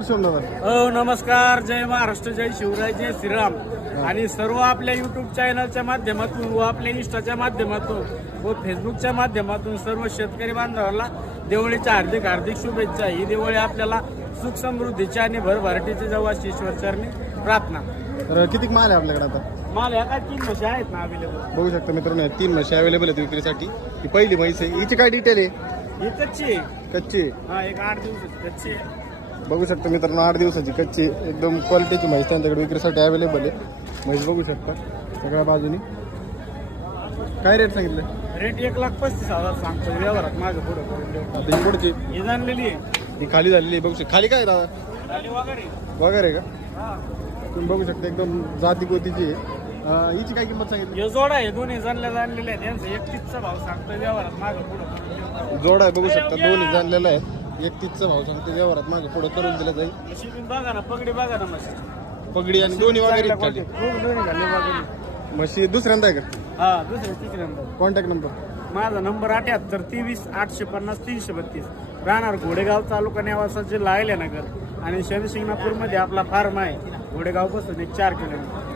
नमस्कार शिवमदादा. नमस्कार. जय महाराष्ट्र, जय शिवराय, जय श्रीराम. आणि सर्व आपल्या युट्यूब चॅनलच्या माध्यमातून व आपल्या इंस्टाच्या माध्यमातून व फेसबुकच्या माध्यमातून सर्व शेतकरी बांधवांना दिवाळीच्या हार्दिक हार्दिक शुभेच्छा. ही दिवाळी आपल्याला सुख समृद्धीची आणि भरभराटीची जेव्हा ईश्वर चरणी प्रार्थना. तर किती माल आहे आपल्याकडे आता? माल ह्या काय 3 म्हशी आहेत ना अवेलेबल. बघू शकता मित्रांनो, 3 म्हशी अवेलेबल आहेत विक्रीसाठी. ही पहिली म्हैस आहे. हिची काय डिटेल आहे? ही कच्ची आहे. कच्ची आहे. हा, एक 8 दिवसाची कच्ची आहे. बघू शकता मित्रांनो, 8 दिवसाची कच्ची एकदम क्वालिटीची म्हैस त्यांच्याकडे विक्रीसाठी अवेलेबल आहे. म्हैस बघू शकता सगळ्या बाजूनी. काय रेट सांगितलं? रेट 1,35,000 सांगतो. व्यवहारात मागे पुढे करून आता ही पुढची ही जाणलेली आहे. ही खाली झालेली आहे. बघू शकता खाली काय आहे दादा? खाली वगैरे वगैरे का? हा. तुम्ही बघू शकता एकदम जाती गोतीची आहे. हिची काय किंमत सांगितली? हे जोड आहे. दोन्ही जाणले जाणलेले आहेत. यांचं 31चा भाव सांगतोय. व्यवहारात मागे पुढे जोड आहे. बघू शकता दोन्ही जाणलेला आहे. 31चा भाव सांगते. व्यवहारात मागे पुढे करून दिला जाईल. म्हशी बघा ना, पगडी बघा ना म्हशी. पगडी आणि दोन्ही वगैरे खाली. दोन्ही झाले वगैरे. म्हशी दुसऱ्यांदा आहे का? हा, दुसरे तिसरे नंबर. Contact number? माझा नंबर 78 23 850 332. राहणार घोडेगाव, तालुका नेवासा, जिल्हा अहिल्यानगर. आणि शनिशिंगणापूरमध्ये आपला फार्म आहे. घोडेगाव पासून 1 4 किलोमीटर.